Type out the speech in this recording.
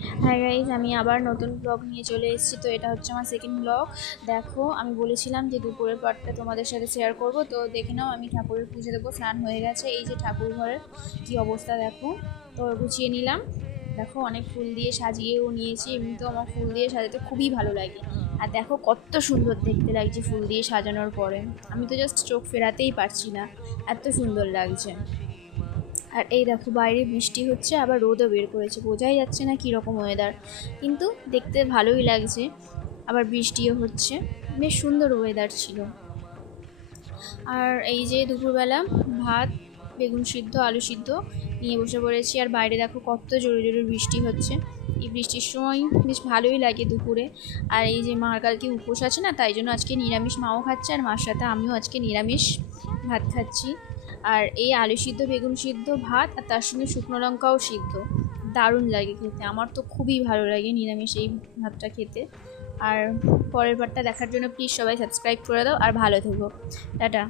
Hi guys, আমি আবার নতুন ব্লগ নিয়ে চলে এসেছি। তো এটা হচ্ছে আমার সেকেন্ড ব্লগ। দেখো, আমি বলেছিলাম যে দুপুরের পার্টটা তোমাদের সাথে শেয়ার করব। তো দেখে নাও, আমি ঠাকুরের পুজো দেবো, স্নান হয়ে গেছে। এই যে ঠাকুর ঘরের কী অবস্থা দেখো। তো গুছিয়ে নিলাম। দেখো, অনেক ফুল দিয়ে সাজিয়েও নিয়েছি। এমনিতেও আমার ফুল দিয়ে সাজাতে খুবই ভালো লাগে। আর দেখো কত সুন্দর দেখতে লাগছে ফুল দিয়ে সাজানোর পরে। আমি তো জাস্ট চোখ ফেরাতেই পারছি না, এত সুন্দর লাগছে। আর এই দেখো, বাইরে বৃষ্টি হচ্ছে, আবার রোদও বের করেছে, বোঝাই যাচ্ছে না কীরকম ওয়েদার, কিন্তু দেখতে ভালোই লাগছে। আবার বৃষ্টিও হচ্ছে, বেশ সুন্দর ওয়েদার ছিল। আর এই যে দুপুরবেলা ভাত, বেগুন সিদ্ধ, আলু সিদ্ধ নিয়ে বসে পড়েছি। আর বাইরে দেখো কত জোরে জোরে বৃষ্টি হচ্ছে। এই বৃষ্টির সময় বেশ ভালোই লাগে দুপুরে। আর এই যে মার কালকে উপোস আছে না, তাই জন্য আজকে নিরামিষ মাও খাচ্ছে, আর মার সাথে আমিও আজকে নিরামিষ ভাত খাচ্ছি। আর এই আলু সিদ্ধ, বেগুন সিদ্ধ, ভাত, আর তার সঙ্গে শুকনো লঙ্কাও সিদ্ধ, দারুণ লাগে খেতে। আমার তো খুবই ভালো লাগে নিরামিষ এই ভাতটা খেতে। আর পরের পার্টটা দেখার জন্য প্লিজ সবাই সাবস্ক্রাইব করে দাও, আর ভালো থেকো। টাটা।